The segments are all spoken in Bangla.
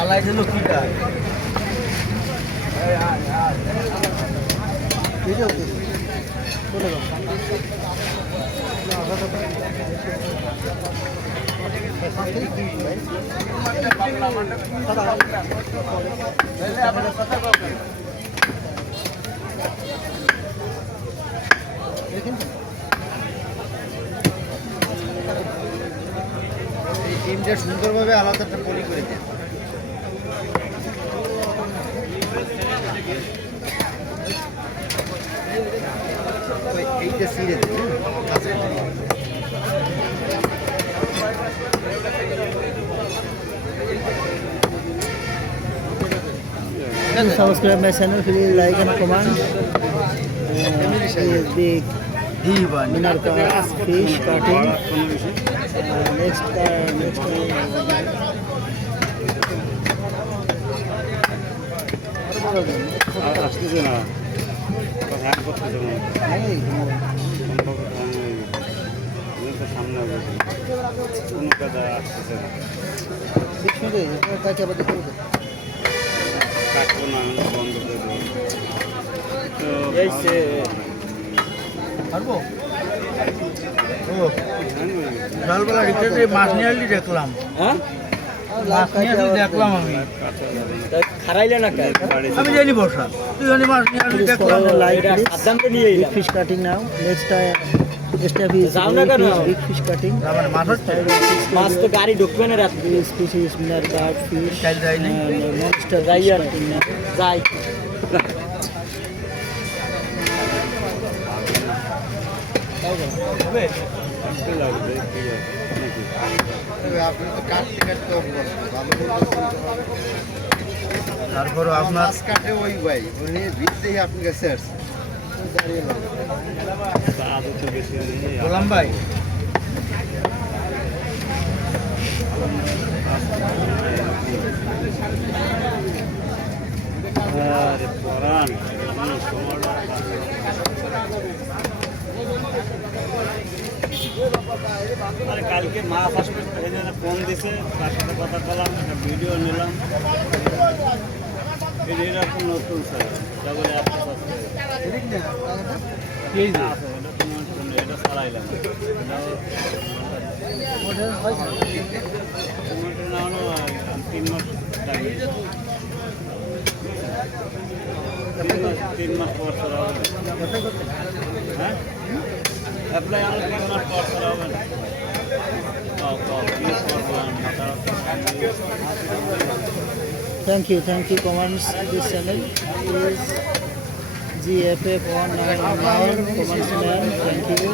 আলাই দিল কিটা টিমটা সুন্দরভাবে আলাদা একটা পলি করে দেন। এইটা সিরে subscribe my channel, please like and comment. Please big Minarka fish cutting. Next আসতেছে না, হ্যাং করতেছে না, সামনে কোনো কাজে আসতেছে না, কাটবো না, বন্ধ করে দেবো। সকালবেলা রিক্সাতে মাছ নিয়ে আসলি দেখলাম। হ্যাঁ মাছ নিয়ে আসলি দেখলাম আমি। আমি জানি বসা তুই মাছ নিয়ে আসলি দেখলাম। big fish cutting now. Next step is big fish cutting. মাছ তো গাড়ি ঢুকবে না রাত। This fish is Minarka fish and monster যাই আর cutting now. যাই আপনি তো কাটতে কাটতে তারপর আপনার মাছ কাটে ওই ভাই উনি ভিড়তেই আপনার কাছে আসছে দাঁড়িয়ে গোলাম ভাই কালকে মাছ আসবে ফোন দিছে, তার সাথে কথা বললাম, একটা ভিডিও নিলাম, এরকম নতুন স্যার তারপরে এটা চালাইলাম, তিন মাস টাইম, 3 মাস পর করা হবে। হ্যাঁ অ্যাপ্লাই আমার 3 মাস পর করা হবে না। Thank you comments this channel is GFF199 comments man. Thank you.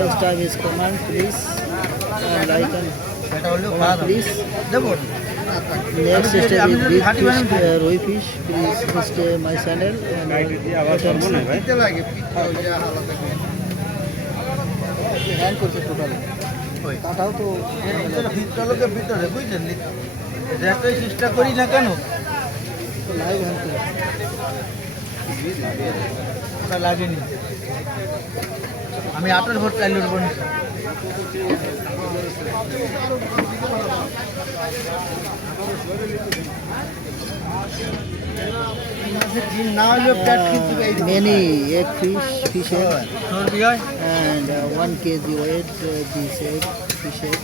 Next time is comment please and like and comment please. Next step is big fish, Roi fish. Please stay my channel and hang করছে টোটাল কাটাও তো ভিতরে ভিতরে বুঝলেন যতই চেষ্টা করি না কেন লাইভ হ্যাং করে ওটা লাগেনি। আমি 8 ভোট চাইলে উঠবো না। many egg fish egg and 1 kg weight this egg fish egg.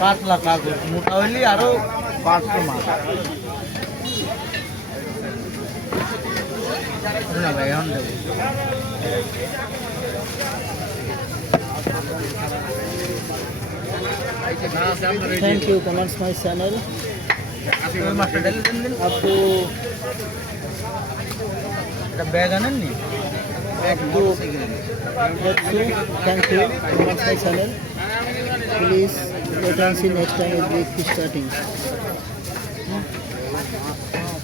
পাতলা কাগজ মোটা হইলে আরো 500 মাছ না ভাই এখন দেবো। Thank you. Comments my channel. ওই মাছটা ঢেলে দেন দিন। Up to একটা bag আনেননি? Thank you. Comments my channel. Please wait and see next time with big fish starting.